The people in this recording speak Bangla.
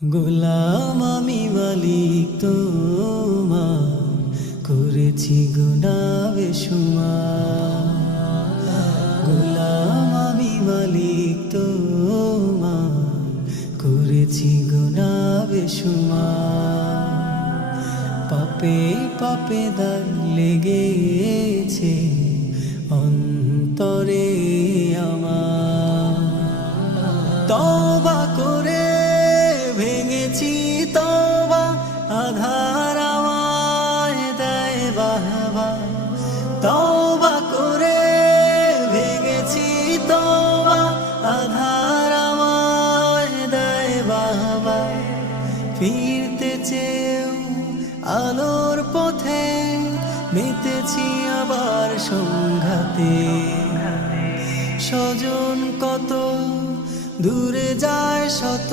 গোলাম আমি মালিক তোমার, করেছি গুনাবে গোলাম আমি মালিক তোমার, করেছি গুনাবে পাপে পাপে দাগ লেগেছে অন্তরে আমার। তবা করে দেয় বাহবা করে ভেঙেছি তবা আধার আমায় দেয় বাহবা ফিরতে চেয়েও আলোর পথে মেতেছি আবার সংঘাতে। স্বজন কত দূরে যায় শত